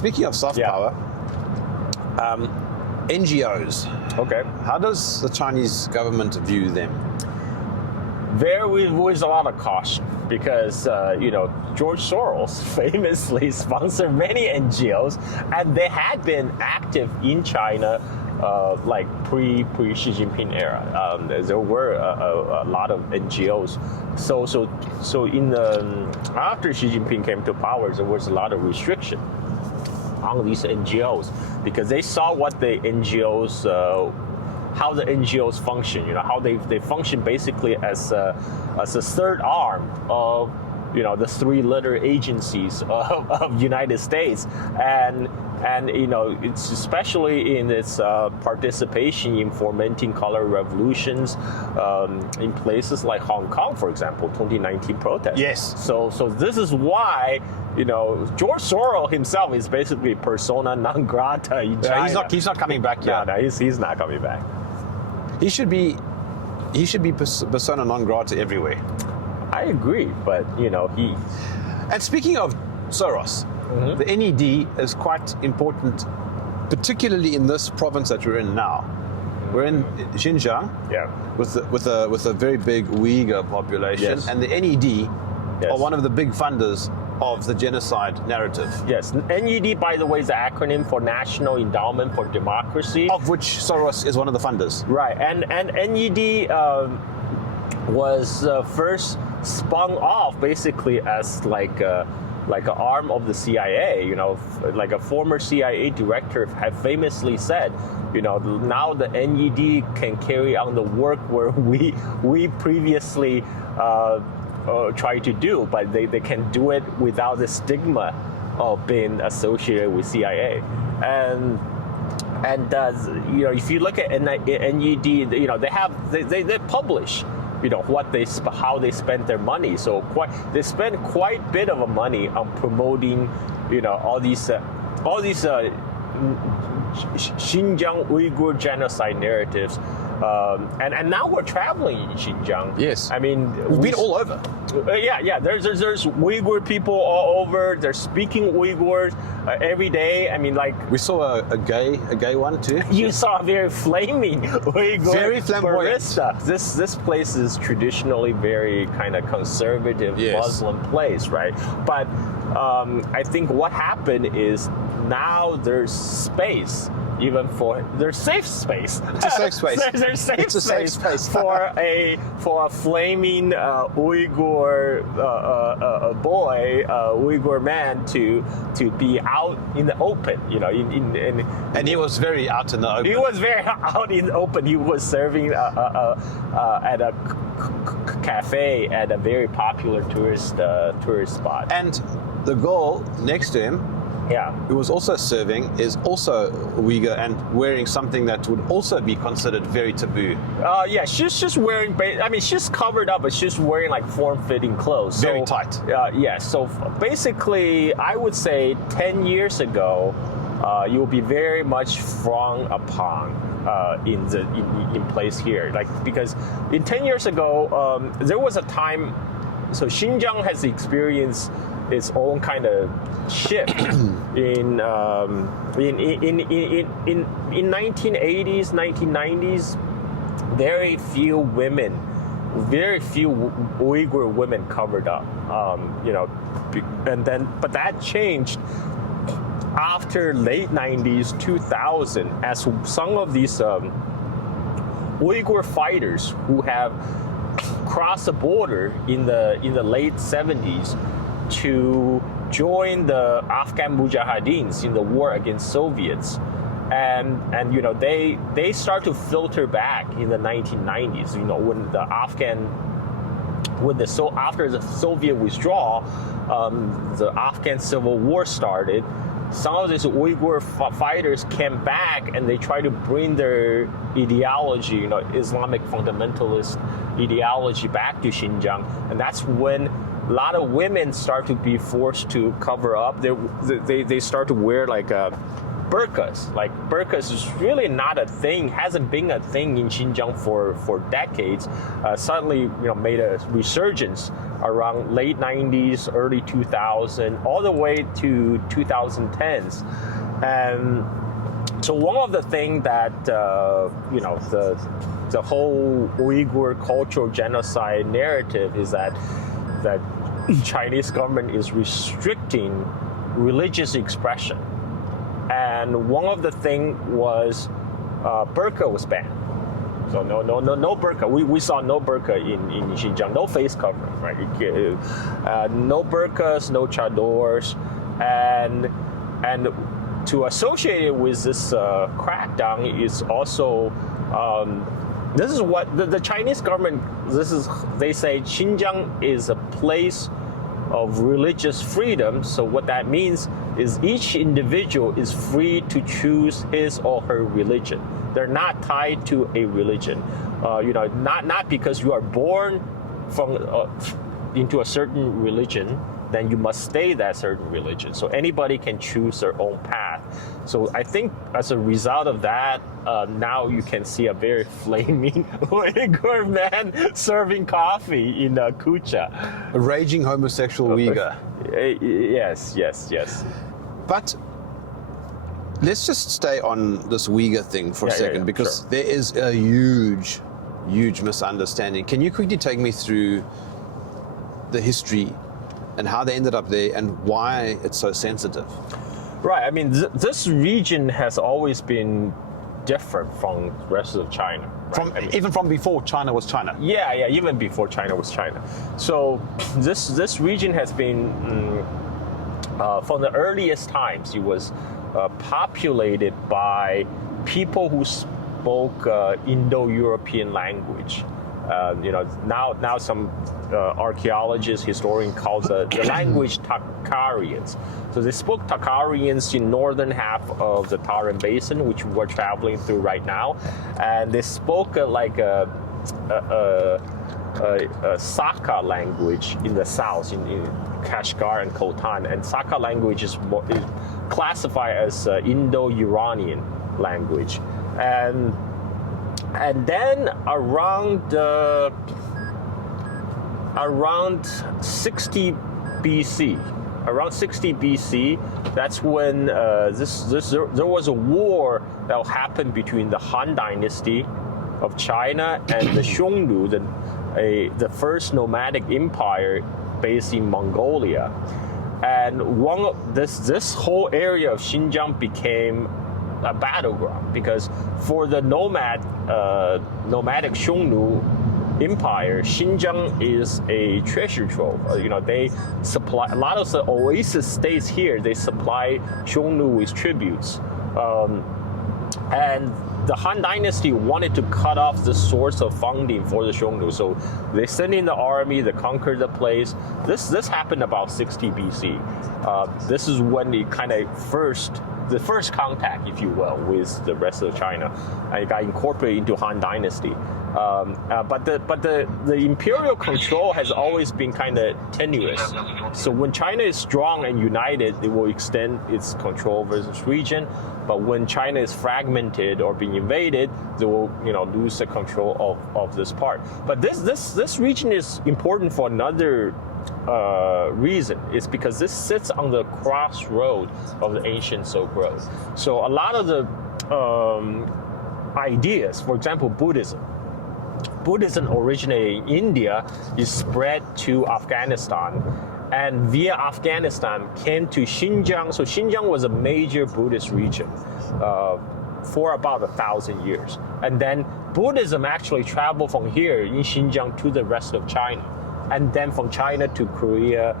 Speaking of soft power, NGOs. Okay. How does the Chinese government view them? With a lot of caution, because George Soros famously sponsored many NGOs, and they had been active in China like pre Xi Jinping era. There were a lot of NGOs. So in after Xi Jinping came to power, there was a lot of restriction on these NGOs, because they saw what the NGOs. How the NGOs function, how they function basically as a third arm of, the three-letter agencies of United States, and it's especially in its participation in fomenting color revolutions in places like Hong Kong, for example, 2019 protests. Yes. So this is why George Soros himself is basically persona non grata in China. He's not coming back yet. No, he's not coming back. He should be persona non grata everywhere. I agree, but he. And speaking of Soros, the NED is quite important, particularly in this province that we're in now. We're in Xinjiang, with a very big Uyghur population, yes. and the NED Yes. are one of the big funders of the genocide narrative. Yes, NED, by the way, is the acronym for National Endowment for Democracy, Of which Soros is one of the funders. right? And NED was first spun off basically as like an arm of the CIA. Like a former CIA director had famously said, now the NED can carry on the work where we previously try to do, but they can do it without the stigma of being associated with CIA. And if you look at NED, they publish how they spend their money. So they spend quite a bit of money on promoting all these Xinjiang Uyghur genocide narratives. And now we're traveling in Xinjiang. Yes. I mean, We've been all over. Yeah. There's Uyghur people all over. They're speaking Uyghur every day. I mean, like, We saw a gay one too. you saw a very flaming Uyghur Very flamboyant. barista. This place is traditionally very kind of conservative Yes. Muslim place, right? But I think what happened is now there's space. There's safe space. It's a safe space. There's safe It's a safe space space. for a flaming Uyghur boy, Uyghur man to be out in the open. And he was very out in the open. He was very out in the open. He was serving at a cafe at a very popular tourist spot. And the girl next to him, Yeah. who was also serving, is also Uyghur and wearing something that would also be considered very taboo. Yeah, she's just wearing. She's covered up, but she's wearing like form-fitting clothes. Very tight. Yeah. So basically, I would say 10 years ago, you'll be very much frowned upon in place here. Because in 10 years ago, there was a time. So Xinjiang has experienced its own kind of shift in 1980s, 1990s. Very few Uyghur women covered up. But that changed after late 90s, 2000, as some of these Uyghur fighters who have crossed the border in the late 70s to join the Afghan Mujahideens in the war against Soviets, and they start to filter back in the 1990s. After the Soviet withdrawal, the Afghan civil war started. Some of these Uyghur fighters came back and they tried to bring their ideology, Islamic fundamentalist ideology, back to Xinjiang, and that's when a lot of women start to be forced to cover up. They start to wear like Burqas. Like Burqas is really not a thing, hasn't been a thing in Xinjiang for decades. Suddenly, made a resurgence around late 90s, early 2000, all the way to 2010s. And so one of the things that, the whole Uyghur cultural genocide narrative is that Chinese government is restricting religious expression. And one of the things was burqa was banned. So no burqa. We saw no burqa in Xinjiang, no face covering, right? No burqas, no chadors, and to associate it with this crackdown is also this is what the Chinese government. They say Xinjiang is a place of religious freedom. So what that means is each individual is free to choose his or her religion. They're not tied to a religion. Not because you are born from into a certain religion, then you must stay that certain religion. So anybody can choose their own path. So I think as a result of that, now you can see a very flaming Uyghur man serving coffee in Kucha. A raging homosexual Uyghur. Yes. But let's just stay on this Uyghur thing for a second, because there is a huge misunderstanding. Can you quickly take me through the history and how they ended up there and why it's so sensitive? Right. I mean, this region has always been different from the rest of China. Right? Even from before China was China. Yeah. Even before China was China. So this region has been from the earliest times. It was populated by people who spoke Indo-European language. Now some archaeologists, historians call the language Takkarians. So they spoke Takkarians in northern half of the Tarim Basin, which we're traveling through right now, and they spoke like a Saka language in the south, in Kashgar and Khotan, and Saka language is classified as Indo-European language, and then around 60 BC, that's when there was a war that happened between the Han Dynasty of China and the Xiongnu, the first nomadic empire based in Mongolia, and this whole area of Xinjiang became a battleground, because for the nomadic Xiongnu empire, Xinjiang is a treasure trove. They supply a lot of the oasis states here. They supply Xiongnu with tributes, and the Han Dynasty wanted to cut off the source of funding for the Xiongnu, so they sent in the army, they conquered the place. This happened about 60 BC. This is when it the first contact, if you will, with the rest of China. It got incorporated into Han Dynasty. But the imperial control has always been kind of tenuous. So when China is strong and united, it will extend its control over this region. But when China is fragmented or being invaded, they will lose the control of this part. But this region is important for another reason. It's because this sits on the crossroad of the ancient Silk Road. So a lot of the ideas, for example, Buddhism originated in India, is spread to Afghanistan, and via Afghanistan came to Xinjiang. So Xinjiang was a major Buddhist region for about 1,000 years. And then Buddhism actually traveled from here in Xinjiang to the rest of China, and then from China to Korea,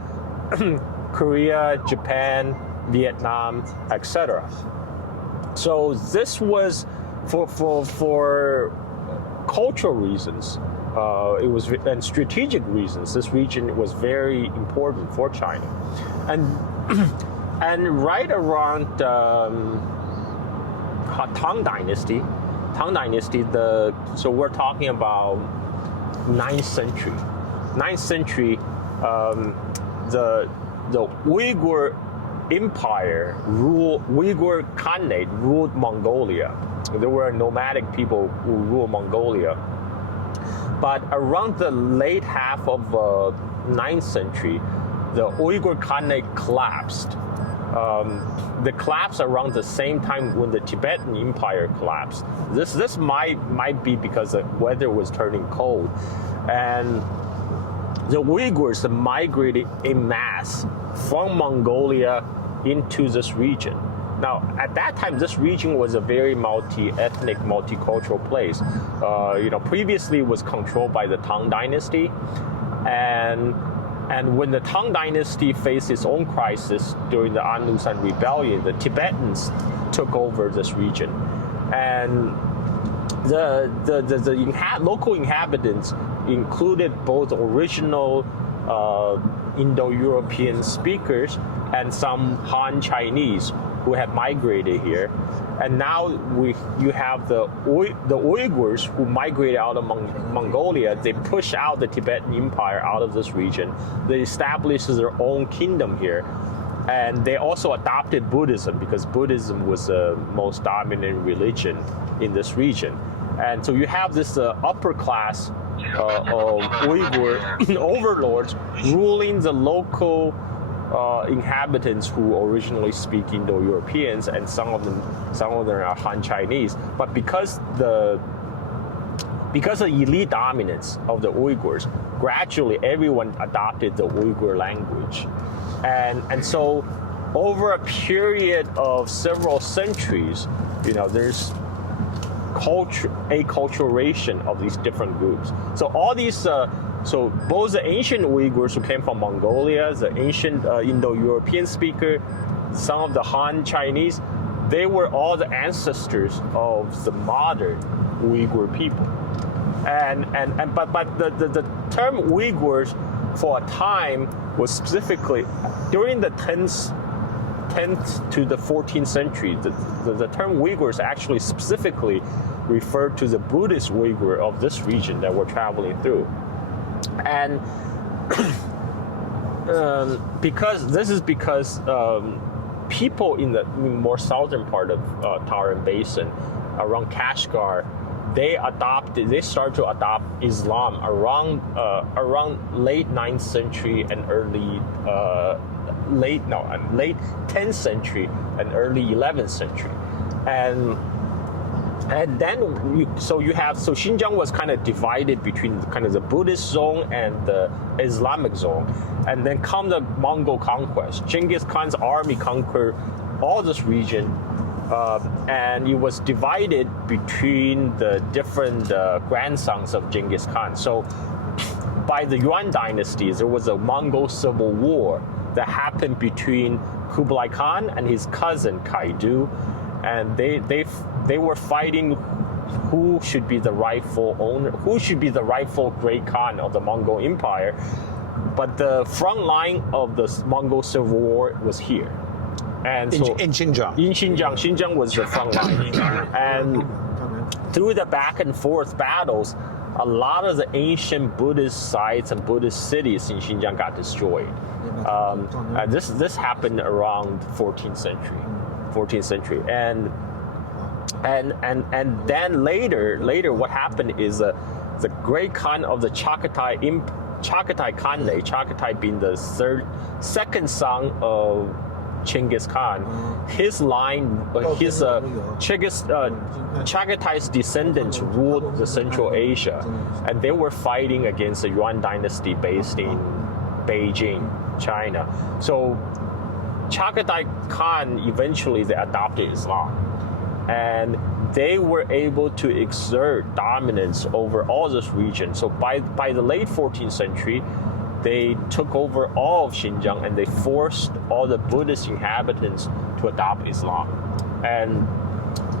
Japan, Vietnam, etc. So this was for cultural reasons, and strategic reasons. This region was very important for China, and right around Tang Dynasty. So we're talking about 9th century. 9th century, the Uyghur empire ruled, Uyghur Khanate ruled Mongolia. There were nomadic people who ruled Mongolia. But around the late half of 9th century, the Uyghur Khanate collapsed. The collapse around the same time when the Tibetan Empire collapsed. This might be because the weather was turning cold, and the Uyghurs migrated en masse from Mongolia into this region. Now, at that time, this region was a very multi-ethnic, multicultural place. Previously it was controlled by the Tang Dynasty, and when the Tang Dynasty faced its own crisis during the An Lushan Rebellion, the Tibetans took over this region, and the local inhabitants included both original Indo-European speakers and some Han Chinese who had migrated here. And now you have the Uyghurs who migrated out of Mongolia. They push out the Tibetan Empire out of this region. They established their own kingdom here. And they also adopted Buddhism because Buddhism was the most dominant religion in this region. And so you have this upper class of Uyghur overlords ruling the local inhabitants who originally speak Indo-Europeans, and some of them are Han Chinese. But because the elite dominance of the Uyghurs, gradually everyone adopted the Uyghur language, and so over a period of several centuries, there's acculturation of these different groups. So all these, so both the ancient Uyghurs who came from Mongolia, the ancient Indo-European speaker, some of the Han Chinese, they were all the ancestors of the modern Uyghur people. But the term Uyghurs for a time was specifically during the 10th to the 14th century. The term Uyghurs actually specifically referred to the Buddhist Uyghur of this region that we're traveling through. And because people in the more southern part of Tarim Basin, around Kashgar, they started to adopt Islam around late 9th century and late 10th century and early 11th century, and then so Xinjiang was kind of divided between kind of the Buddhist zone and the Islamic zone, and then come the Mongol conquest. Genghis Khan's army conquered all this region, and it was divided between the different grandsons of Genghis Khan. So by the Yuan dynasty, there was a Mongol civil war that happened between Kublai Khan and his cousin Kaidu, and they were fighting who should be the rightful owner, who should be the rightful great Khan of the Mongol Empire. But the front line of the Mongol civil war was here, and so in Xinjiang. Xinjiang was the front line, and through the back and forth battles, a lot of the ancient Buddhist sites and Buddhist cities in Xinjiang got destroyed. This happened around 14th century, and then later what happened is the great Khan of the Chagatai Khanate, Chagatai being the second son of Genghis Khan, his line, Chagatai's descendants ruled the Central Asia, and they were fighting against the Yuan dynasty based in Beijing, China. So Chagatai Khan eventually they adopted Islam, and they were able to exert dominance over all this region. So by the late 14th century, they took over all of Xinjiang, and they forced all the Buddhist inhabitants to adopt Islam. And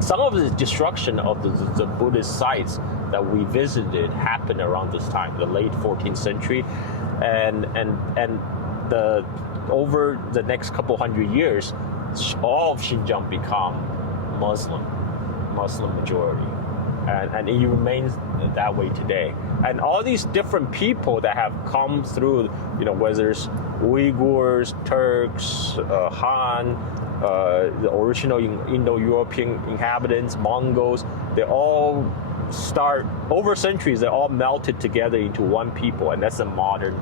some of the destruction of the Buddhist sites that we visited happened around this time, the late 14th century, and over the next couple hundred years, all of Xinjiang become Muslim majority. and it remains that way today. And all these different people that have come through, whether it's Uyghurs, Turks, Han, the original Indo-European inhabitants, Mongols, they all start, over centuries, they all melted together into one people, and that's the modern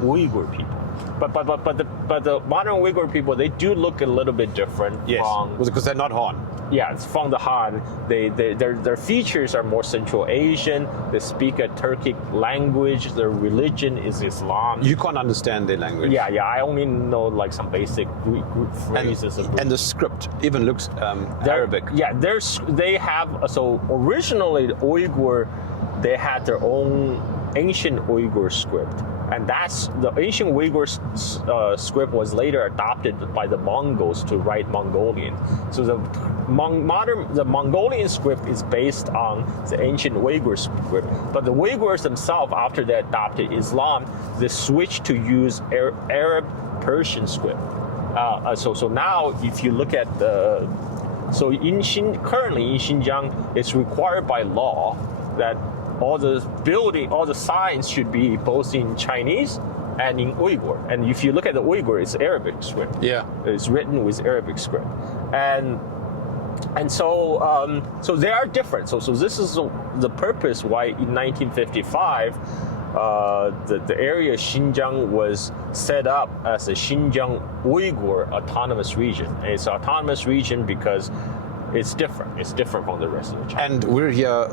Uyghur people. But the modern Uyghur people, they do look a little bit different. Yes, because they're not Han. Yeah, it's from the Han. Their features are more Central Asian. They speak a Turkic language. Their religion is Islam. You can't understand their language. Yeah. I only know like some basic Greek phrases. And the script even looks Arabic. Yeah, they have. So originally, the Uyghur, they had their own ancient Uyghur script. And that's the ancient Uyghur script was later adopted by the Mongols to write Mongolian. So the Mongolian script is based on the ancient Uyghur script. But the Uyghurs themselves, after they adopted Islam, they switched to use Arab Persian script. So now, if you look at currently in Xinjiang, it's required by law that all the signs should be both in Chinese and in Uyghur. And if you look at the Uyghur, it's Arabic script. Yeah, it's written with Arabic script, and so they are different. So this is the purpose why in 1955 the area Xinjiang was set up as a Xinjiang Uyghur autonomous region. And it's an autonomous region because it's different. It's different from the rest of the China. And we're here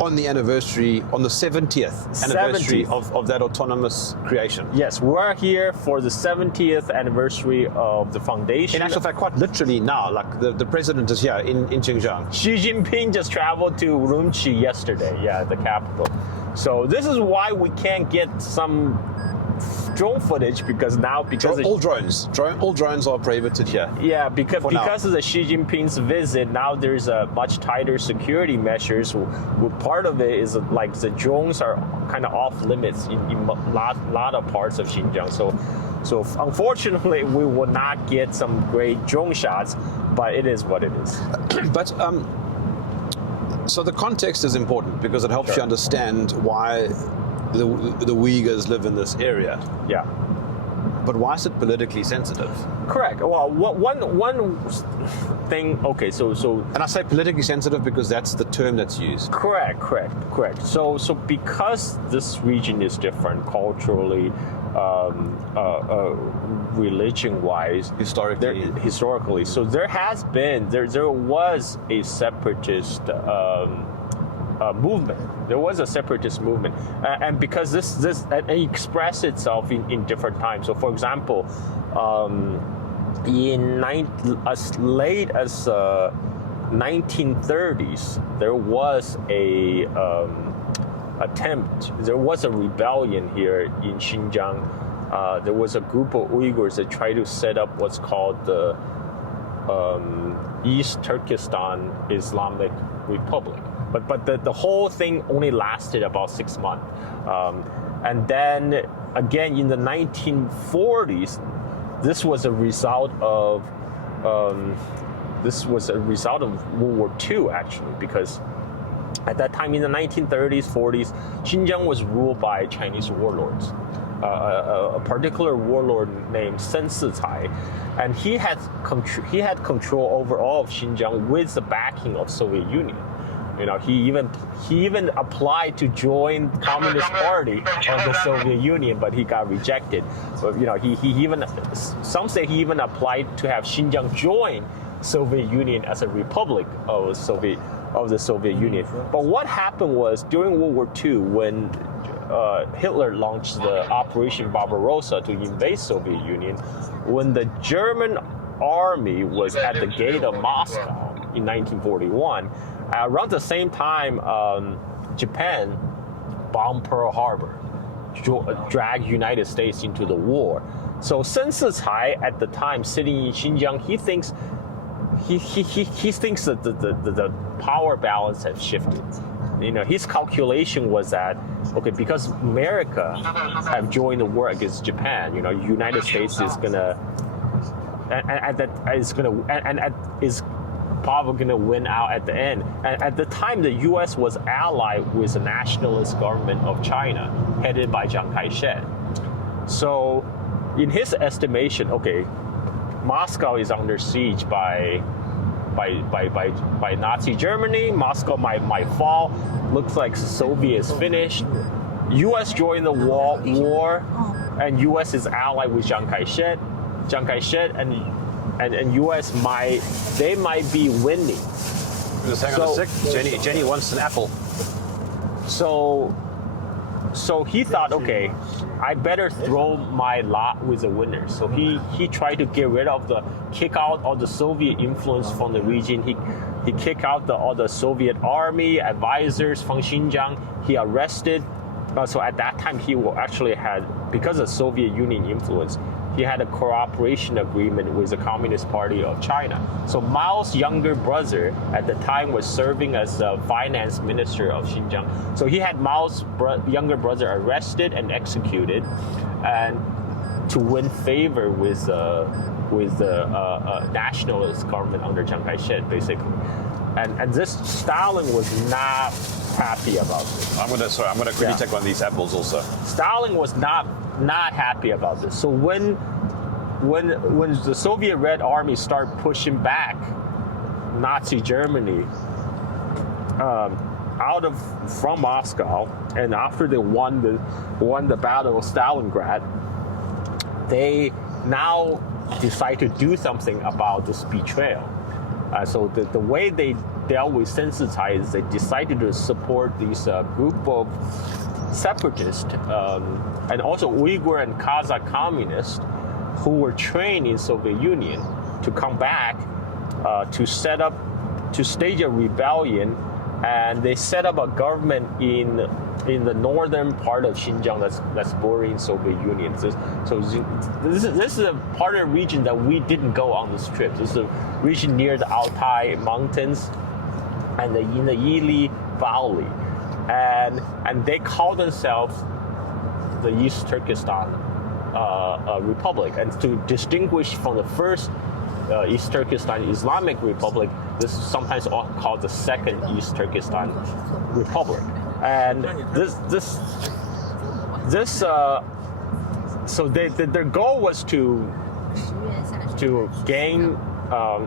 on the anniversary, on the 70th anniversary of that autonomous creation. Yes, we're here for the 70th anniversary of the foundation. In actual fact, quite literally now, like the president is here in Xinjiang. Xi Jinping just traveled to Urumqi yesterday, the capital. So this is why we can't get some drone footage because all drones are prohibited here. Yeah, because of the Xi Jinping's visit, now there's a much tighter security measures. Part of it is like the drones are kind of off limits in lot of parts of Xinjiang. So unfortunately, we will not get some great drone shots, but it is what it is. But so the context is important because it helps you understand why the Uyghurs live in this area. Yeah. But why is it politically sensitive? Correct. Well, one thing. Okay, so. And I say politically sensitive because that's the term that's used. Correct. So because this region is different culturally, religion-wise, historically. So there was a separatist movement. There was a separatist movement, and because this expressed itself in different times. So, for example, as late as 1930s, there was a attempt. There was a rebellion here in Xinjiang. There was a group of Uyghurs that tried to set up what's called the East Turkestan Islamic Republic. But the whole thing only lasted about 6 months. And then again in the 1940s, this was a result of World War II actually, because at that time in the 1930s, 40s, Xinjiang was ruled by Chinese warlords. A particular warlord named Sen Sicai, and he had control over all of Xinjiang with the backing of Soviet Union. He even applied to join Communist Party of the Soviet Union, but he got rejected. But some say he even applied to have Xinjiang join Soviet Union as a republic of the Soviet Union. But what happened was during World War II, when Hitler launched the Operation Barbarossa to invade Soviet Union, when the German army was at the gate of Moscow in 1941. Around the same time, Japan bombed Pearl Harbor, dragged United States into the war. So Sen Sicai at the time, sitting in Xinjiang, he thinks that the power balance has shifted. His calculation was that because America have joined the war against Japan, United States is gonna is probably going to win out at the end. And at the time, the U.S. was allied with the nationalist government of China, headed by Chiang Kai-shek. So, in his estimation, okay, Moscow is under siege by Nazi Germany. Moscow might fall. Looks like Soviets finished. U.S. joined the war, and U.S. is allied with Chiang Kai-shek. And U.S. might be winning. Just hang on a sec. Jenny wants an apple. So he thought, okay, I better throw my lot with the winner. So he tried to kick out all the Soviet influence from the region. He kicked out all the Soviet army advisors from Xinjiang. He arrested. So at that time, he actually had, because of Soviet Union influence, he had a cooperation agreement with the Communist Party of China. So Mao's younger brother at the time was serving as the finance minister of Xinjiang. So he had Mao's younger brother arrested and executed, and to win favor with the nationalist government under Chiang Kai-shek, basically. And this Stalin was not happy about this. I'm gonna quickly take one of these apples also. Stalin was not happy about this. So when the Soviet Red Army started pushing back Nazi Germany from Moscow, and after they won the Battle of Stalingrad, they now decide to do something about this betrayal. So the way they dealt with sensitized, they decided to support this group of separatists and also Uyghur and Kazakh communists who were trained in Soviet Union to come back to stage a rebellion, and they set up a government in the northern part of Xinjiang that's bordering Soviet Union. So this is a part of the region that we didn't go on this trip. This is a region near the Altai Mountains and in the Yili Valley, and they call themselves the East Turkestan Republic. And to distinguish from the first East Turkestan Islamic Republic, this is sometimes called the second East Turkestan Republic. And so their goal was to gain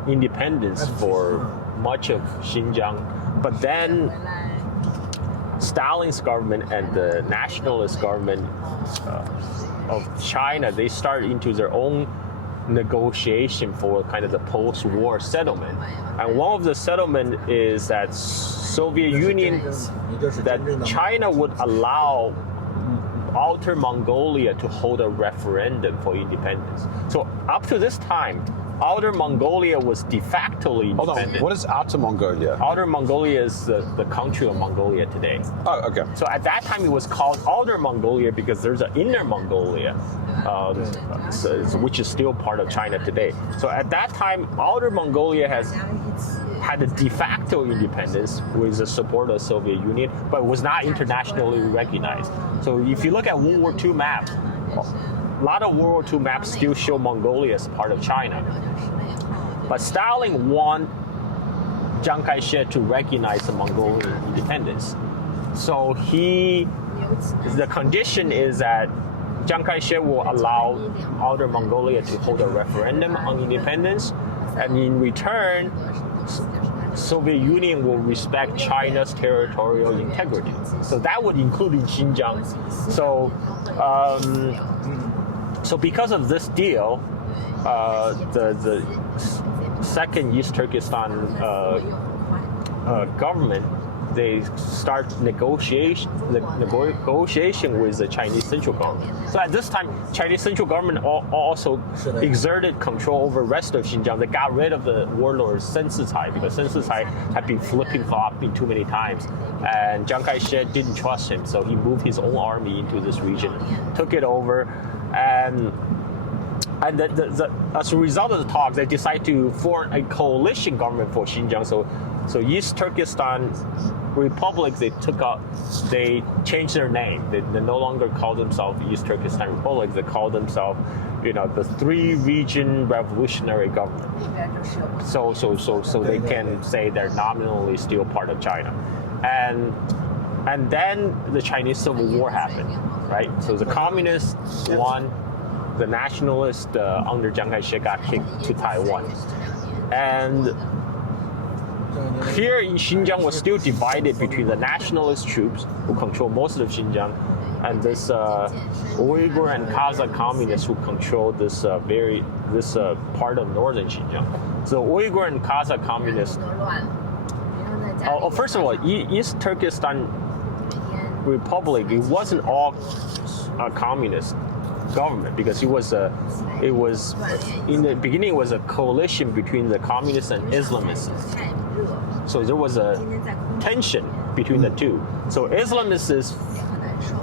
independence for much of Xinjiang, but then Stalin's government and the nationalist government of China, they started into their own negotiation for kind of the post-war settlement. And one of the settlement is that Soviet Union, that China would allow Outer Mongolia to hold a referendum for independence. So up to this time, Outer Mongolia was de facto independent. Hold on, what is Outer Mongolia? Outer Mongolia is the country of Mongolia today. Oh, okay. So at that time, it was called Outer Mongolia because there's an Inner Mongolia, which is still part of China today. So at that time, Outer Mongolia had a de facto independence with the support of the Soviet Union, but was not internationally recognized. So if you look at World War II maps, a lot of World War II maps still show Mongolia as part of China. But Stalin wanted Chiang Kai-shek to recognize the Mongolian independence. So the condition is that Chiang Kai-shek will allow Outer Mongolia to hold a referendum on independence, and in return, Soviet Union will respect China's territorial integrity. So that would include in Xinjiang. So because of this deal, the second East Turkestan government, they start negotiation with the Chinese central government. So at this time, Chinese central government also exerted control over the rest of Xinjiang. They got rid of the warlord Sensicai because Sensicai had been flopping too many times, and Chiang Kai-shek didn't trust him, so he moved his own army into this region, took it over, and as a result of the talks, they decided to form a coalition government for Xinjiang. So So East Turkestan Republic, they changed their name. They no longer call themselves East Turkestan Republic. They call themselves, the three-region revolutionary government. So they can say they're nominally still part of China, and then the Chinese Civil War happened, right? So the communists won, the nationalists under Chiang Kai-shek got kicked to Taiwan, and here in Xinjiang was still divided between the nationalist troops who control most of Xinjiang and this Uyghur and Kazakh communists who control this part of northern Xinjiang. So Uyghur and Kazakh communists. First of all, East Turkestan Republic, it wasn't all a communist government because it was in the beginning it was a coalition between the communists and Islamists. So there was a tension between the two. So Islamists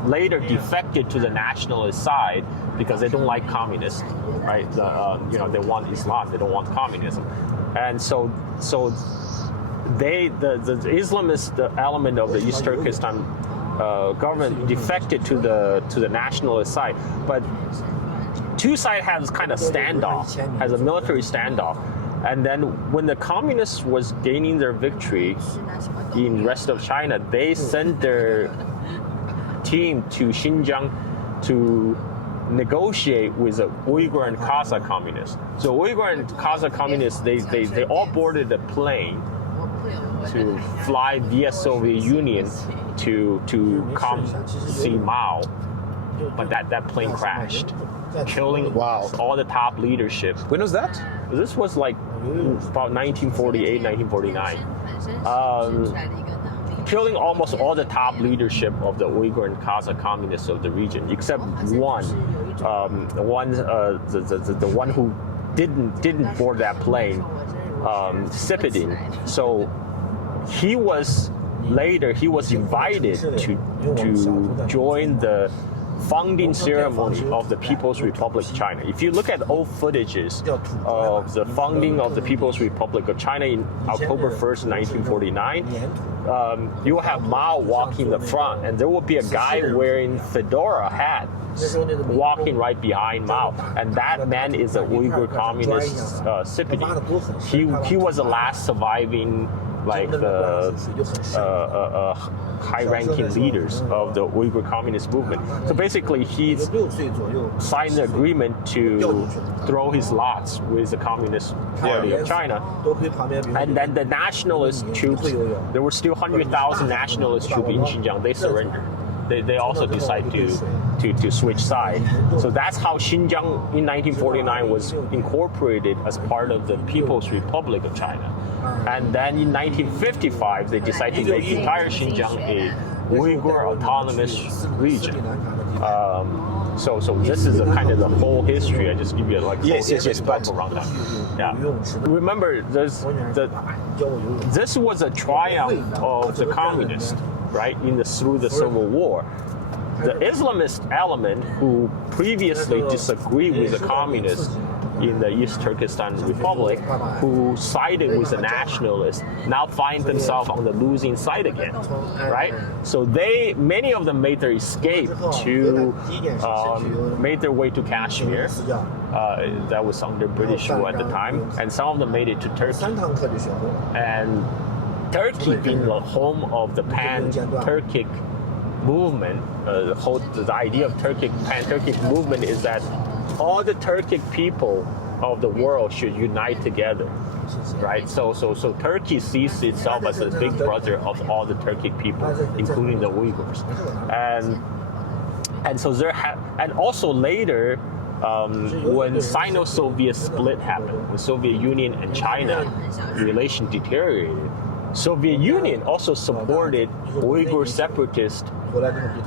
later defected to the nationalist side because they don't like communists, right? They want Islam, they don't want communism, and so the Islamist element of the East Turkestan government defected to the nationalist side, but two sides has kind of standoff, has a military standoff. And then when the communists was gaining their victory in the rest of China, they sent their team to Xinjiang to negotiate with the Uyghur and Kazakh communists. So Uyghur and Kazakh communists, they all boarded a plane to fly via Soviet Union to come see Mao. But that plane crashed, killing all the top leadership. When was that? This was like about 1948, 1949. Killing almost all the top leadership of the Uyghur and Kazakh communists of the region, except one, the one who didn't board that plane, Separatism. So he was invited to join the founding ceremony of the People's Republic of China. If you look at old footages of the founding of the People's Republic of China in October 1st, 1949, you will have Mao walking in the front, and there will be a guy wearing fedora hat walking right behind Mao, and that man is a Uyghur communist Separatism. He was the last surviving high-ranking leaders of the Uyghur Communist movement. So basically, he signed an agreement to throw his lots with the Communist Party of China. And then the nationalist troops, there were still 100,000 nationalist troops in Xinjiang. They surrendered. They also decided to switch sides. So that's how Xinjiang in 1949 was incorporated as part of the People's Republic of China. And then in 1955, they decided to make the entire Xinjiang a Uyghur autonomous region. So this is kind of the whole history. I just give you but rundown. Yeah. Remember, this was a triumph of the communists, right? Through the Civil War. The Islamist element who previously disagreed with the communists in the East Turkestan Republic, who sided with the nationalists, now find themselves on the losing side again, right? So many of them made their escape made their way to Kashmir. That was under British rule at the time, and some of them made it to Turkey. And Turkey being the home of the Pan-Turkic movement, the idea of Pan-Turkic movement is that all the Turkic people of the world should unite together, right? So Turkey sees itself as a big brother of all the Turkic people, including the Uyghurs, and so and also later, when Sino-Soviet split happened, when Soviet Union and China relation deteriorated, Soviet Union also supported Uyghur separatists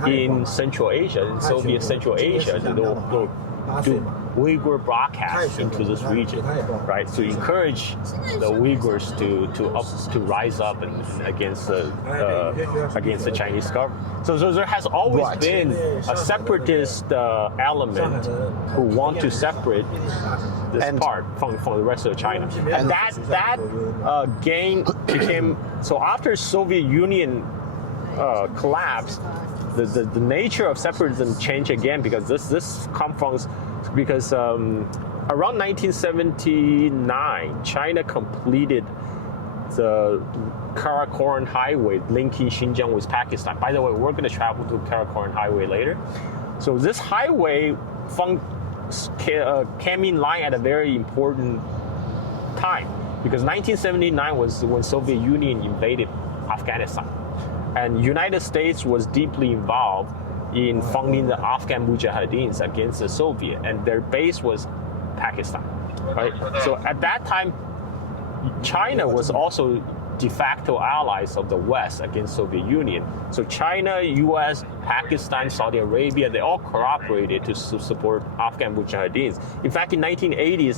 in Central Asia, in Soviet Central Asia, to Uyghur broadcasts into this region, right? To encourage the Uyghurs to rise up and against the Chinese government. So there has always been a separatist element who want to separate this part from the rest of China, and that gain became so after Soviet Union collapsed. The nature of separatism changed again because this comes from because around 1979 China completed the Karakoram Highway linking Xinjiang with Pakistan. By the way, we're going to travel to Karakoram Highway later. So this highway came in line at a very important time because 1979 was when Soviet Union invaded Afghanistan. And United States was deeply involved in funding the Afghan Mujahideens against the Soviet, and their base was Pakistan, right? So at that time, China was also de facto allies of the West against Soviet Union. So China, US, Pakistan, Saudi Arabia, they all cooperated to support Afghan Mujahideens. In fact, in 1980s,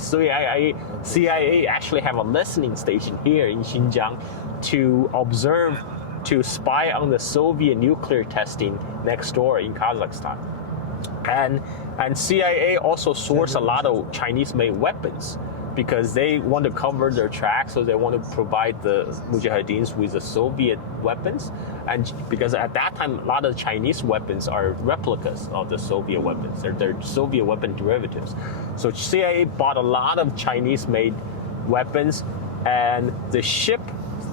CIA actually have a listening station here in Xinjiang to spy on the Soviet nuclear testing next door in Kazakhstan. And CIA also sourced a lot of Chinese-made weapons because they want to cover their tracks, so they want to provide the Mujahideens with the Soviet weapons. And because at that time, a lot of Chinese weapons are replicas of the Soviet weapons. They're Soviet weapon derivatives. So CIA bought a lot of Chinese-made weapons, and the ship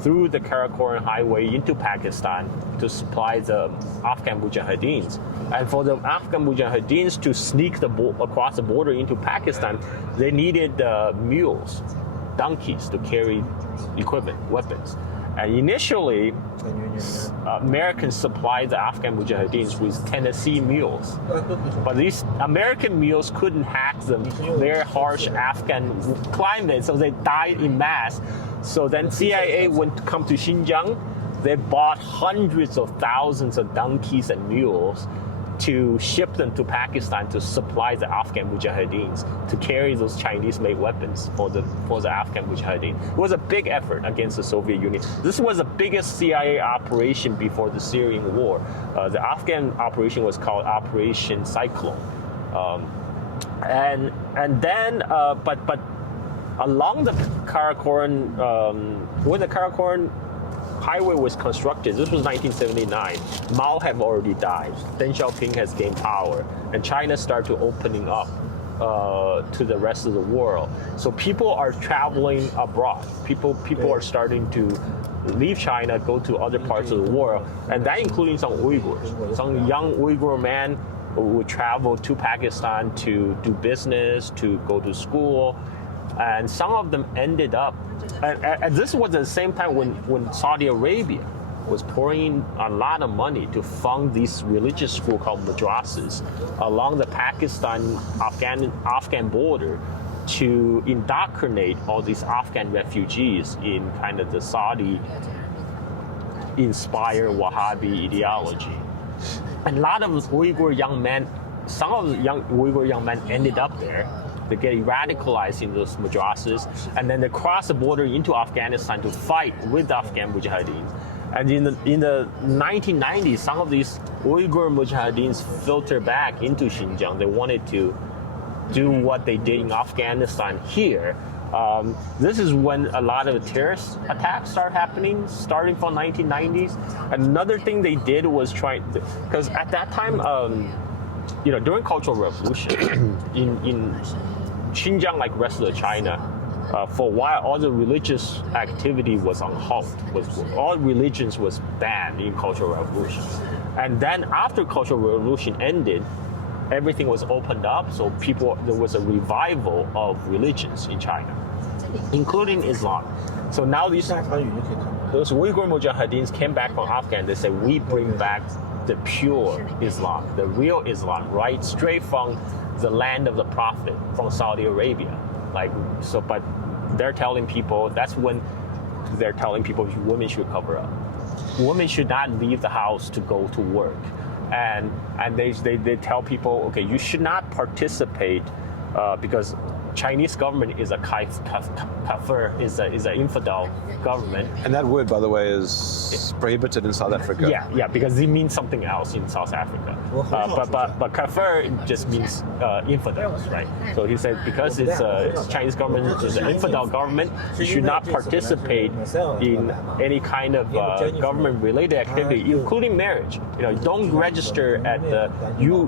through the Karakoram Highway into Pakistan to supply the Afghan Mujahideens. And for the Afghan Mujahideens to sneak across the border into Pakistan, they needed mules, donkeys to carry equipment, weapons. And initially, Americans supplied the Afghan Mujahideens with Tennessee mules. But these American mules couldn't hack the very harsh Afghan climate, so they died in mass. So then CIA went to come to Xinjiang. They bought hundreds of thousands of donkeys and mules to ship them to Pakistan to supply the Afghan Mujahideens to carry those Chinese-made weapons for the Afghan Mujahideen. It was a big effort against the Soviet Union. This was the biggest CIA operation before the Syrian War. The Afghan operation was called Operation Cyclone, and then but along the Karakoram, when the Karakoram highway was constructed, this was 1979, Mao had already died, Deng Xiaoping has gained power, and China started opening up to the rest of the world. So people are traveling abroad. People are starting to leave China, go to other parts of the world, and that including some Uyghurs. Some young Uyghur men would travel to Pakistan to do business, to go to school, and some of them ended up, and this was at the same time when Saudi Arabia was pouring in a lot of money to fund these religious schools called madrasas along the Pakistan-Afghan border to indoctrinate all these Afghan refugees in kind of the Saudi-inspired Wahhabi ideology. And a lot of Uyghur young men, some of the Uyghur young men ended up there. They get radicalized in those madrasas, and then they cross the border into Afghanistan to fight with the Afghan Mujahideens. And in the 1990s, some of these Uyghur Mujahideens filtered back into Xinjiang. They wanted to do what they did in Afghanistan here. This is when a lot of terrorist attacks start happening, starting from 1990s. Another thing they did was because at that time, during Cultural Revolution, in Xinjiang, like rest of China, for a while, all the religious activity was on halt. All religions was banned in Cultural Revolution. And then after Cultural Revolution ended, everything was opened up, so there was a revival of religions in China, including Islam. So now those Uyghur Mujahideens came back from Afghan. They said, we bring back the pure Islam, the real Islam, right? Straight from the land of the Prophet, from Saudi Arabia. But they're telling people, women should cover up. Women should not leave the house to go to work. And they tell people, okay, you should not participate because Chinese government is a kafir, is an infidel government. And that word, by the way, is prohibited in South Africa. Yeah, because it means something else in South Africa. But kafir just means infidels, right? So he said because it's Chinese government is an infidel government, you should not participate in any kind of government-related activity, including marriage. Don't register at the you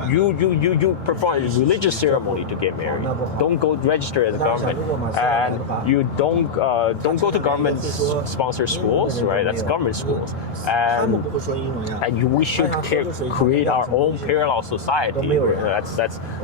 perform a religious ceremony to get married. Don't go register as a government, and you don't go to government-sponsored schools, right? That's government schools, and we should create our own parallel society.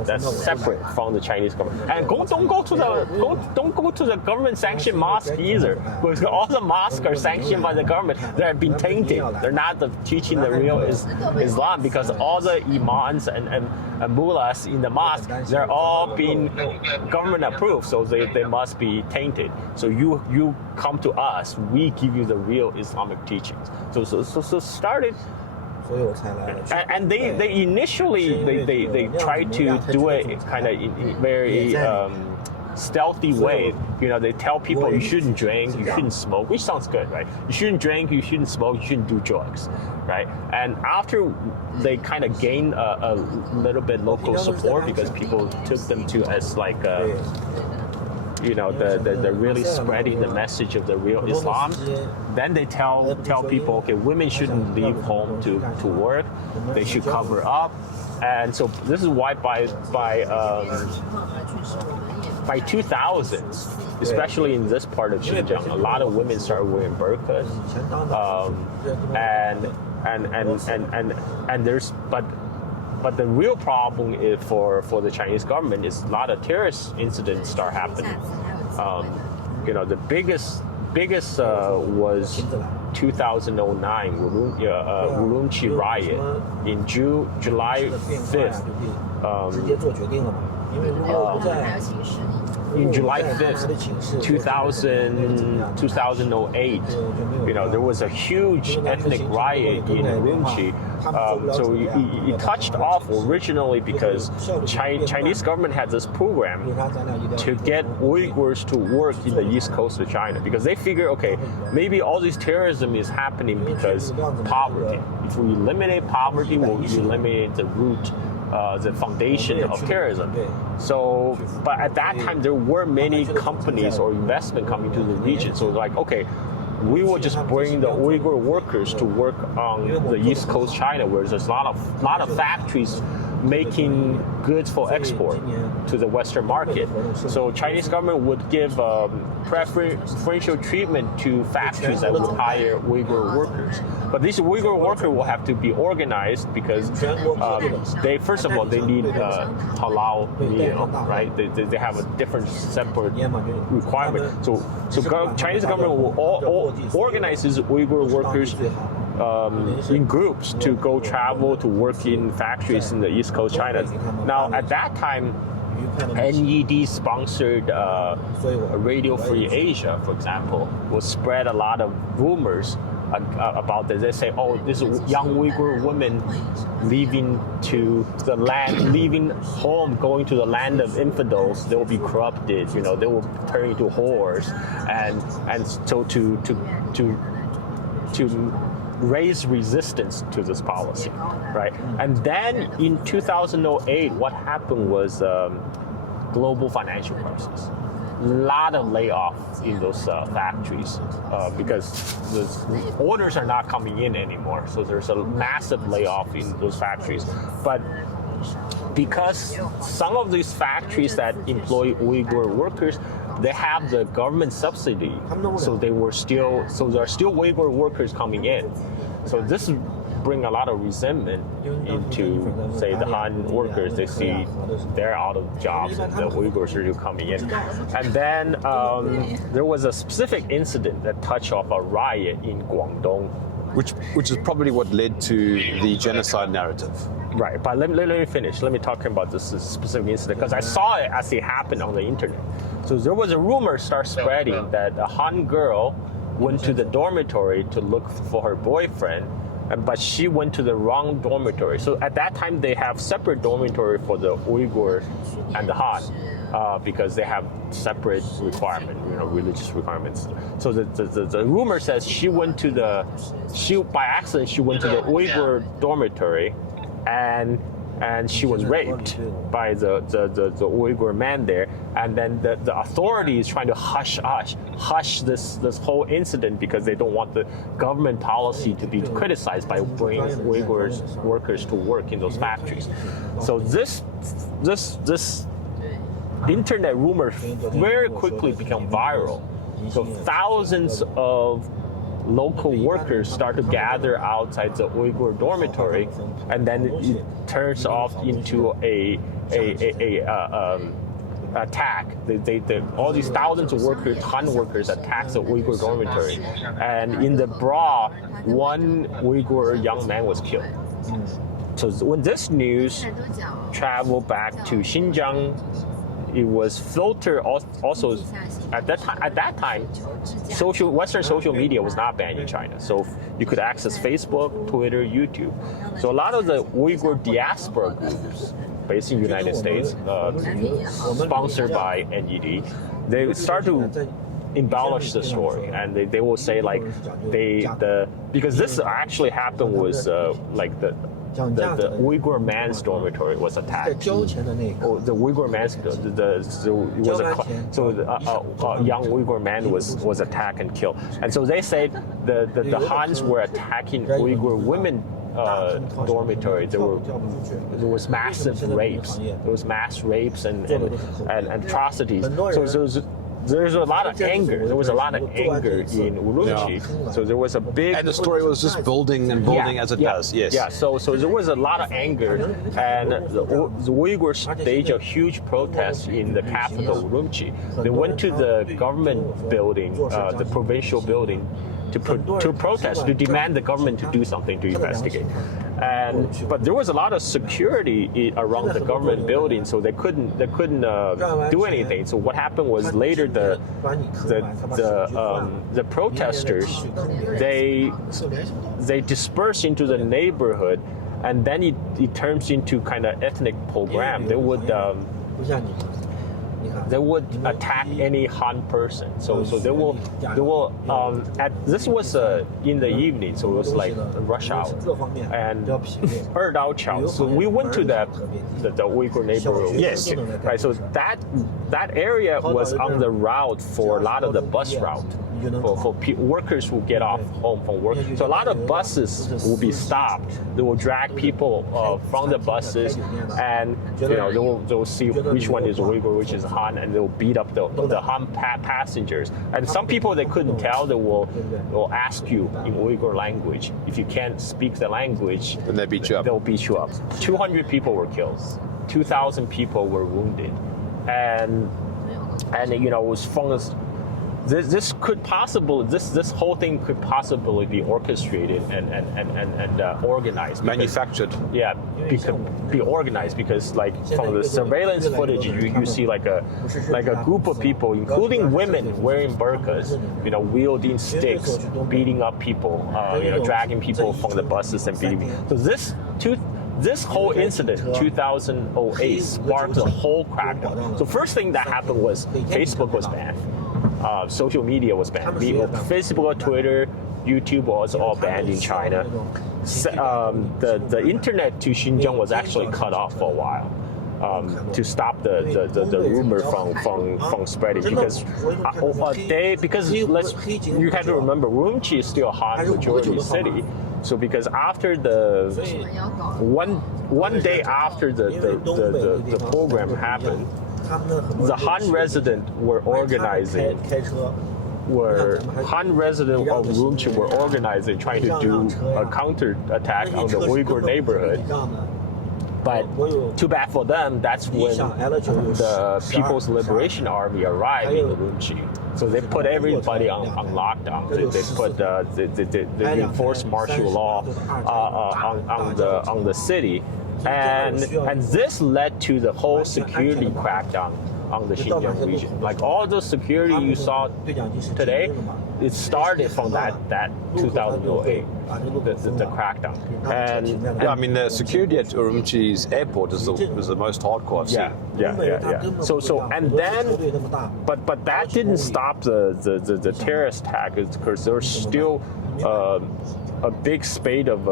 That's separate from the Chinese government. And don't go to the government-sanctioned mosque either, because all the mosques are sanctioned by the government. They're been tainted. They're not teaching the real Islam, because all the imams and mullahs in the mosque, they're all being government approved, so they must be tainted. So you come to us, we give you the real Islamic teachings. So started. And they initially they tried to do it kind of in very stealthy way. They tell people you shouldn't drink, you shouldn't smoke, which sounds good, right? You shouldn't drink, you shouldn't smoke, you shouldn't do drugs, right? And after they kind of gained a little bit local support, because people took them to as like they're really spreading the message of the real Islam. Then they tell people, okay, women shouldn't leave home to work, they should cover up. And so this is why by 2000s, especially in this part of Xinjiang, a lot of women started wearing burqas, and there's but the real problem is for the Chinese government is a lot of terrorist incidents start happening. The biggest was 2009 Urumqi riot in July 5th. In July 5th, 2008, there was a huge ethnic riot in Urumqi. So it touched off originally because Chinese government had this program to get Uyghurs to work in the east coast of China, because they figure, okay, maybe all this terrorism is happening because poverty. If we eliminate poverty, we'll eliminate the root, the foundation of terrorism. So, but at that time, there were many companies or investment coming to the region. So like, okay, we will just bring the Uyghur workers to work on the East Coast China, where there's a lot of factories making goods for export to the Western market. So Chinese government would give preferential treatment to factories that would hire Uyghur workers. But these Uyghur workers will have to be organized, because they, first of all, they need halal meal, right? They have a different separate requirement. So Chinese government will all organize these Uyghur workers in groups to go travel to work in factories in the East Coast China. Now, at that time, NED sponsored Radio Free Asia, for example, will spread a lot of rumors about this. They say, oh, this young Uyghur women leaving home, going to the land of infidels, they will be corrupted, they will turn into whores, and so to raise resistance to this policy, right? And then in 2008, what happened was global financial crisis. A lot of layoffs in those factories because the orders are not coming in anymore. So there's a massive layoff in those factories. But because some of these factories that employ Uyghur workers, they have the government subsidy, so there are still Uyghur workers coming in. So this bring a lot of resentment into, say, the Han workers. They see they're out of jobs and the Uyghurs are coming in. And then there was a specific incident that touched off a riot in Guangdong, which is probably what led to the genocide narrative. Right, but let me finish. Let me talk about this specific incident, because I saw it as it happened on the internet. So there was a rumor start spreading that a Han girl went to the dormitory to look for her boyfriend, but she went to the wrong dormitory. So at that time, they have separate dormitory for the Uyghur and the Han. Because they have separate requirement, religious requirements. So the rumor says by accident she went to the Uyghur dormitory, and she was raped by the Uyghur man there, and then the authority is trying to hush this whole incident because they don't want the government policy to be criticized by bringing Uyghur workers to work in those factories. So this internet rumors very quickly become viral. So thousands of local workers start to gather outside the Uyghur dormitory, and then it turns off into a attack. All these thousands of workers, Han workers, attack the Uyghur dormitory, and in the brawl, one Uyghur young man was killed. So when this news traveled back to Xinjiang, it was filtered also at that time. Western social media was not banned in China, so you could access Facebook, Twitter, YouTube. So a lot of the Uyghur diaspora groups based in the United States, sponsored by NGOs, they start to embellish the story, and they will say like because this actually happened was like the Uyghur man's dormitory was attacked. The Uyghur man's a young Uyghur man was attacked and killed. And so they say the Hans were attacking Uyghur women dormitory. There was massive rapes. There was mass rapes and atrocities. So there's a lot of anger. There was a lot of anger in Urumqi. Yeah. So there was a big... And the story was just building and building as it does, yes. Yeah, so there was a lot of anger, and the Uyghurs staged a huge protest in the capital, Urumqi. They went to the government building, the provincial building, to protest, to demand the government to do something to investigate. But there was a lot of security around the government building, so they couldn't do anything. So what happened was later the protesters they dispersed into the neighborhood, and then it turns into kind of ethnic pogrom. They would attack any Han person. So they will this was in the evening, so it was like rush hour and So we went to the Uyghur neighborhood. Yes. Right. So that area was on the route for a lot of the bus route. For workers who get off home from work. So a lot of buses will be stopped. They will drag people from the buses, and they will see which one is Uyghur, which is Han, and they will beat up the Han passengers. And some people they couldn't tell, they will ask you in Uyghur language. If you can't speak the language, then they beat you up. They'll beat you up. 200 people were killed. 2,000 people were wounded, and it was from this whole thing could possibly be orchestrated and organized. Manufactured. Be organized because like from the surveillance footage you see like a group of people, including women wearing burqas, wielding sticks, beating up people, dragging people from the buses and beating. So this whole incident, 2008, sparked the whole crackdown. So first thing that happened was Facebook was banned. Social media was banned. Facebook, Twitter, YouTube was all banned in China. The internet to Xinjiang was actually cut off for a while to stop the rumor from spreading because you have to remember Urumqi is still a Han majority city. So because after one day after the program happened, the Han residents were organizing. Han residents of Urumqi were organizing, trying to do a counter-attack on the Uyghur neighborhood. But too bad for them, that's when the People's Liberation Army arrived in Urumqi. So they put everybody on lockdown. They enforced martial law on the city. And this led to the whole security crackdown on the Xinjiang region. Like all the security you saw today, it started from that 2008, the crackdown. And Yeah, I mean, the security at Urumqi's airport is the most hardcore I've seen. yeah. So and then, but that didn't stop the terrorist attack because there's still a big spate of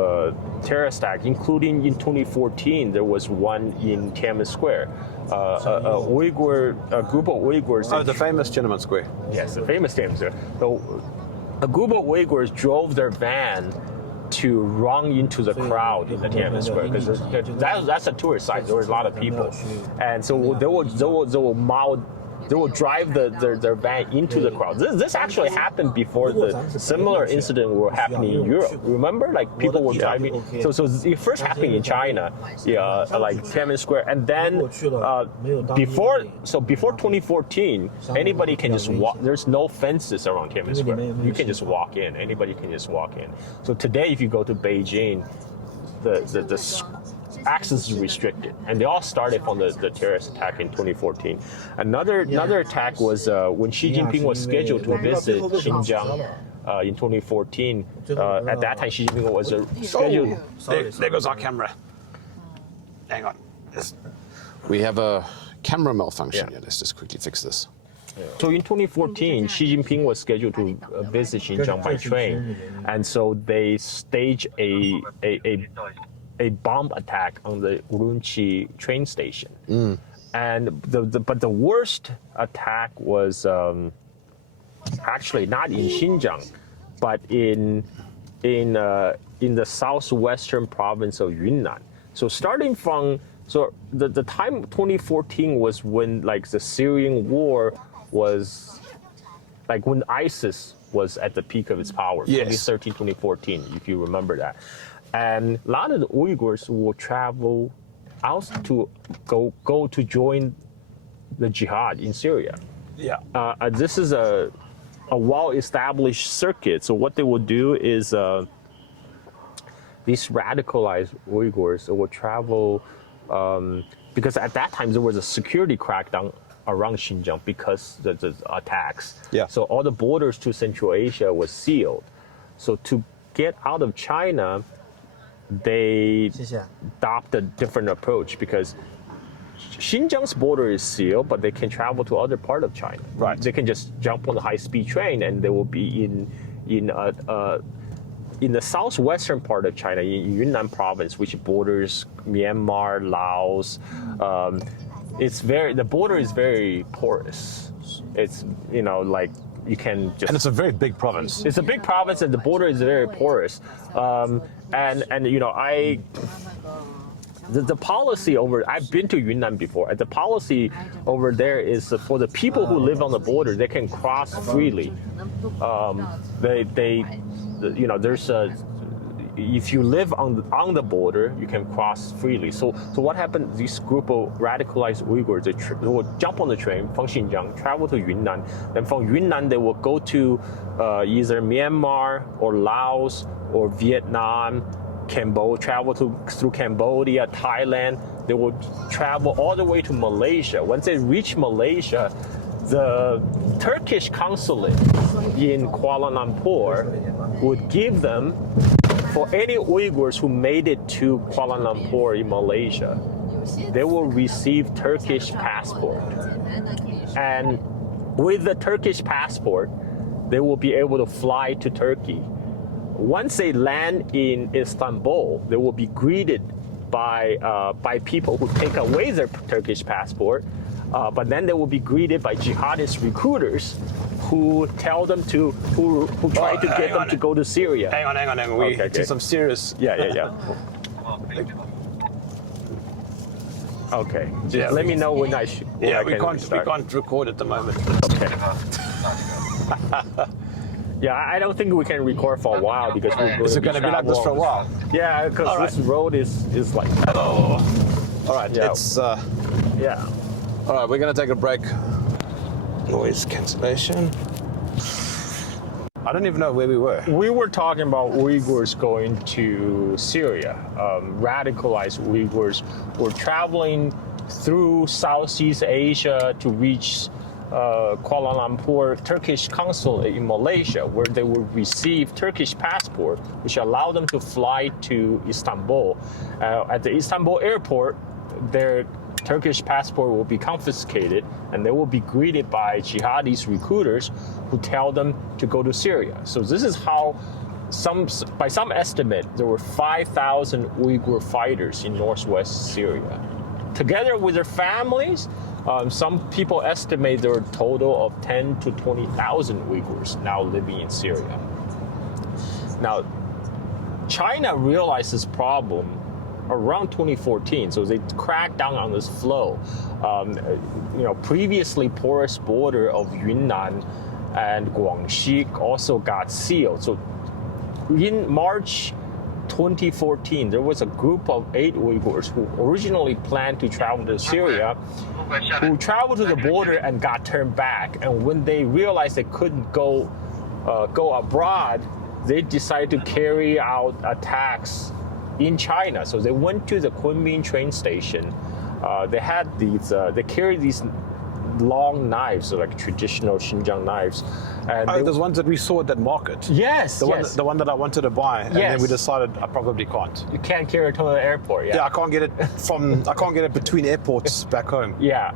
terrorist attacks, including in 2014 there was one in Tiananmen Square. A group of Uyghurs. Oh, the famous Tiananmen Square. Yes, the famous Tiananmen Square. So a group of Uyghurs drove their van to run into the crowd in the Tiananmen Square because that's a tourist site. There was a lot of people, and so they will drive their van into the crowd. This actually happened before the similar incident were happening in Europe. Remember, like people were driving. So it first happened in China, like Tiananmen Square, and then before 2014, anybody can just walk. There's no fences around Tiananmen Square. You can just walk in. Anybody can just walk in. So today, if you go to Beijing, the access is restricted, and they all started from the terrorist attack in 2014. Another attack was when Xi Jinping was scheduled to visit Xinjiang in 2014. At that time, Xi Jinping was scheduled. There goes our camera. Hang on. We have a camera malfunction. Yeah, let's just quickly fix this. So in 2014, Xi Jinping was scheduled to visit Xinjiang by train, and so they staged a bomb attack on the Urumqi train station. And but the worst attack was actually not in Xinjiang, but in the southwestern province of Yunnan. So starting from the time 2014 was when like the Syrian war was like when ISIS was at the peak of its power. Yes. 2013, 2014, if you remember that. And a lot of the Uyghurs will travel out to go to join the jihad in Syria. Yeah. This is a well-established circuit. So what they will do is these radicalized Uyghurs will travel because at that time there was a security crackdown around Xinjiang because of the attacks. Yeah. So all the borders to Central Asia was sealed. So to get out of China, they adopt a different approach because Xinjiang's border is sealed, but they can travel to other part of China. Right. They can just jump on the high-speed train, and they will be in the southwestern part of China, in Yunnan province, which borders Myanmar, Laos. The border is very porous. It's like you can just. And it's a very big province. It's a big province, and the border is very porous. The policy over, I've been to Yunnan before, and the policy over there is for the people who live on the border, they can cross freely. There's if you live on the border, you can cross freely. So what happened? This group of radicalized Uyghurs, they will jump on the train from Xinjiang, travel to Yunnan. Then from Yunnan, they will go to either Myanmar or Laos or Vietnam, travel through Cambodia, Thailand. They will travel all the way to Malaysia. Once they reach Malaysia, the Turkish consulate in Kuala Lumpur would give them, for any Uyghurs who made it to Kuala Lumpur in Malaysia, they will receive Turkish passport. And with the Turkish passport, they will be able to fly to Turkey. Once they land in Istanbul, they will be greeted by people who take away their Turkish passport, but then they will be greeted by jihadist recruiters who tell them who try to get them to go to Syria. Hang on. We did some serious. Yeah. Okay. Yeah, let me know when I we can't record at the moment. Okay. Yeah, I don't think we can record for a while because we're going Is it going to be like this for a while? Yeah, because this road is like. Oh. All right. Yeah. It's. Yeah. All right, we're going to take a break. Noise cancellation. I don't even know where we were. We were talking about Uyghurs going to Syria. Radicalized Uyghurs were traveling through Southeast Asia to reach Kuala Lumpur Turkish consulate in Malaysia, where they would receive Turkish passport, which allowed them to fly to Istanbul. At the Istanbul airport, their Turkish passport will be confiscated, and they will be greeted by jihadist recruiters who tell them to go to Syria. So this is how, by some estimate, there were 5,000 Uyghur fighters in northwest Syria. Together with their families, some people estimate there are a total of 10 to 20,000 Uyghurs now living in Syria. Now, China realized this problem around 2014, so they cracked down on this flow. Previously porous border of Yunnan and Guangxi also got sealed. So in March 2014, there was a group of 8 Uyghurs who originally planned to travel to Syria, who traveled to the border and got turned back. And when they realized they couldn't go abroad, they decided to carry out attacks in China. So they went to the Kunming train station. They carried these long knives, so like traditional Xinjiang knives. And those ones that we saw at that market. Yes, the one that I wanted to buy, and then we decided I probably can't. You can't carry it to the airport. Yeah, I can't get it between airports back home. Yeah.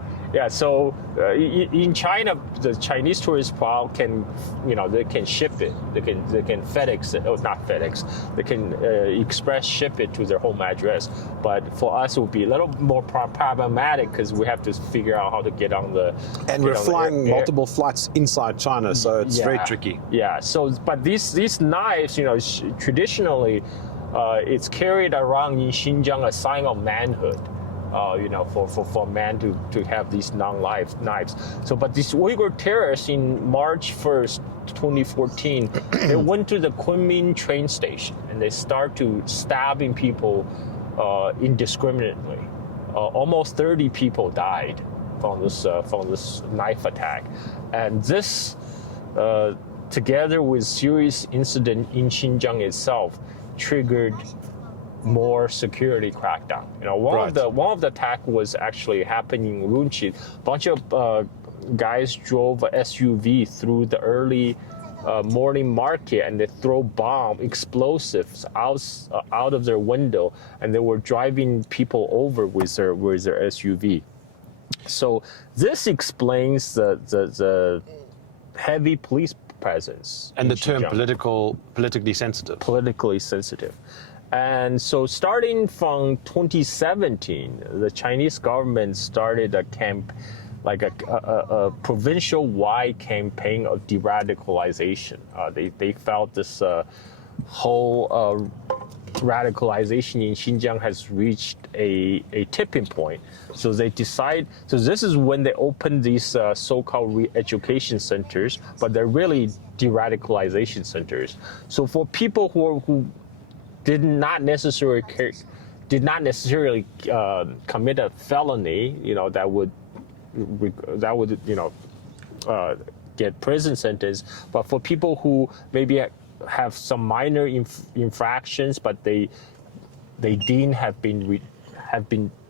So in China, the Chinese tourist file they can ship it. They can FedEx it. Oh, not FedEx. They can express ship it to their home address. But for us, it would be a little more problematic because we have to figure out how to get on the. And we're flying multiple flights inside China, so it's very tricky. Yeah. So, but these knives, traditionally, it's carried around in Xinjiang a sign of manhood. For man to have these long knives. So, but these Uyghur terrorists in March 1st, 2014, they went to the Kunming train station and they start to stabbing people indiscriminately. Almost 30 people died from this knife attack, and this, together with serious incident in Xinjiang itself, triggered more security crackdown. One of the attack was actually happening in Urumqi. A bunch of guys drove a SUV through the early morning market, and they throw explosives out of their window, and they were driving people over with their SUV. So this explains the heavy police presence and the term politically sensitive. And so starting from 2017, the Chinese government started a provincial-wide campaign of deradicalization. They felt this whole radicalization in Xinjiang has reached a tipping point. So they so this is when they opened these so-called re-education centers, but they're really de-radicalization centers. So for people who did not necessarily commit a felony, that would get prison sentence. But for people who maybe have some minor infractions, but they deem have been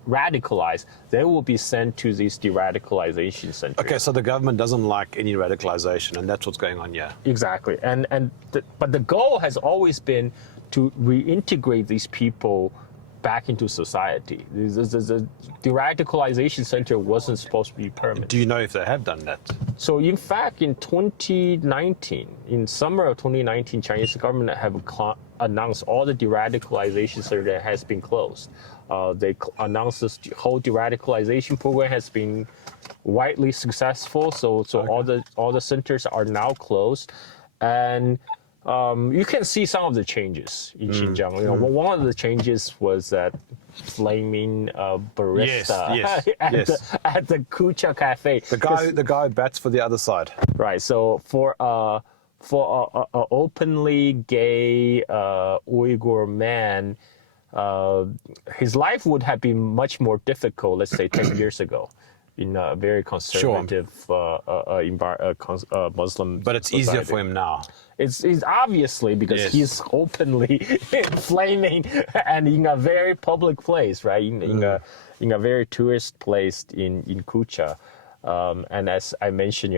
radicalized, they will be sent to these de-radicalization centers. Okay, so the government doesn't like any radicalization, and that's what's going on here. Exactly, but the goal has always been to reintegrate these people back into society. The de-radicalization center wasn't supposed to be permanent. Do you know if they have done that? So in fact, in 2019, in summer of 2019, Chinese government have announced all the de-radicalization center has been closed. They announced this whole de-radicalization program has been widely successful. So okay. all the centers are now closed, and you can see some of the changes in Xinjiang. One of the changes was that flaming barista at the Kucha Cafe. The guy bats for the other side. Right. So for a openly gay Uyghur man, his life would have been much more difficult, let's say 10 years ago, in a very conservative Muslim But it's society. easier for him now. It's obviously because he's openly flaming and in a very public place, right? In a very tourist place in Kucha. And as I mentioned,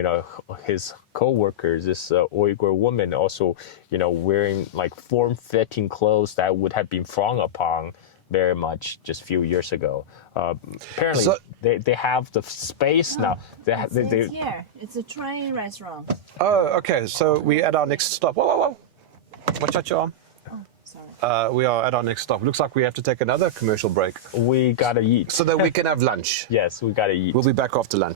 his co-workers, this Uyghur woman, also, wearing like form-fitting clothes that would have been frowned upon very much just a few years ago. Apparently, they have the space now. It's here. It's a train restaurant. Oh, okay. So we at our next stop. Whoa. Watch out your arm. Oh, sorry. We are at our next stop. Looks like we have to take another commercial break. We gotta eat. So that we can have lunch. Yes, we gotta eat. We'll be back after lunch.